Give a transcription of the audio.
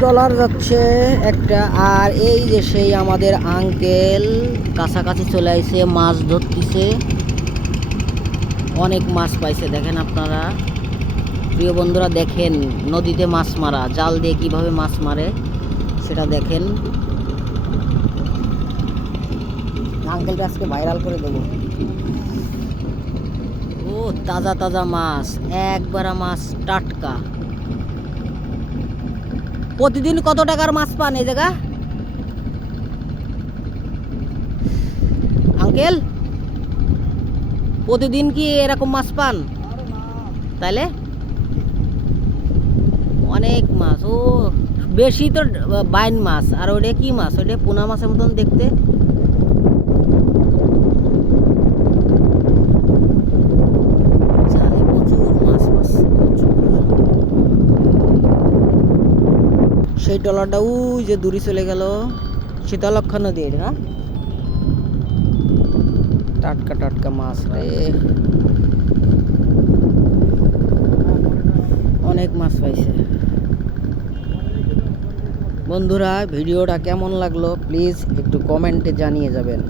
Trawler যাচ্ছে একটা। আর এই যে সেই আমাদের আঙ্কেল কাছাকাছি চলে আসছে, মাছ ধরতেছে। অনেক মাছ পাইছে দেখেন আপনারা। প্রিয় বন্ধুরা দেখেন নদীতে মাছ মারা, জাল দিয়ে কিভাবে মাছ মারে সেটা দেখেন। আঙ্কেলটা আজকে ভাইরাল করে দেবো। ও তাজা তাজা মাছ, একবারে মাছ টাটকা। প্রতিদিন কত টাকার মাছ পান এই জায়গা আঙ্কেল? প্রতিদিন কি এরকম মাছ পান? তাইলে অনেক মাছ। ও বেশি তো বাইন মাছ। আর ওটা কি মাছ? ওটা পোনা মাছের মতন দেখতে। জালে প্রচুর মাছ পাচ্ছে, প্রচুর। সেই ট্রলারটা ওই যে দূরে চলে গেল, শীতলক্ষা নদীর। হ্যাঁ, টাটকা টাটকা মাছ রে, অনেক মাছ পাইছে। বন্ধুরা ভিডিওটা কেমন লাগলো প্লিজ একটু কমেন্টে জানিয়ে যাবেন।